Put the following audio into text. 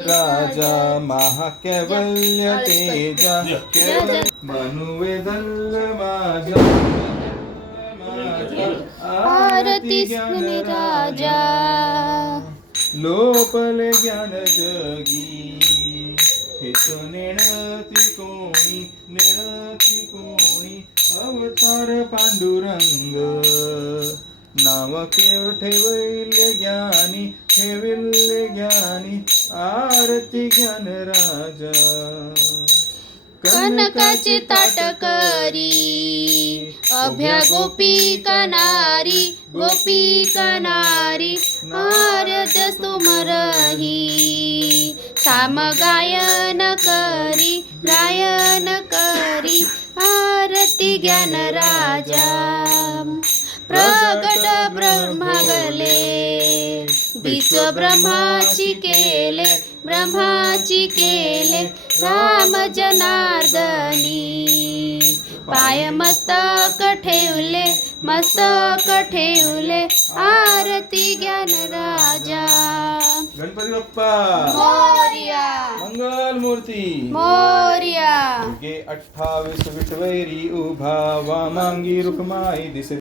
राजा महाकैवल्य तेजा मनुवेदल्ल माझा आरती राजा लोपले ज्ञान जगी हेच नेणती कोणी अवतार पांडुरंग नाव केव ठेविल्ले ज्ञानी आरती ज्ञान राजा कनकाचे ताटकरी अभ्या गोपिका नारी आरत्य स्तुमरही साम गायन करी आरती ज्ञान राजा प्रगट ब्रह्मागले विश्व ब्रह्माची केले राम जनार्दनी पाय मस्तक ठेवले आरती ज्ञान राजा गणपती बाप्पा मोरया मंगल मूर्ती मोरया 28 विठवैरी उभा वामांगी रुक्माई दिसे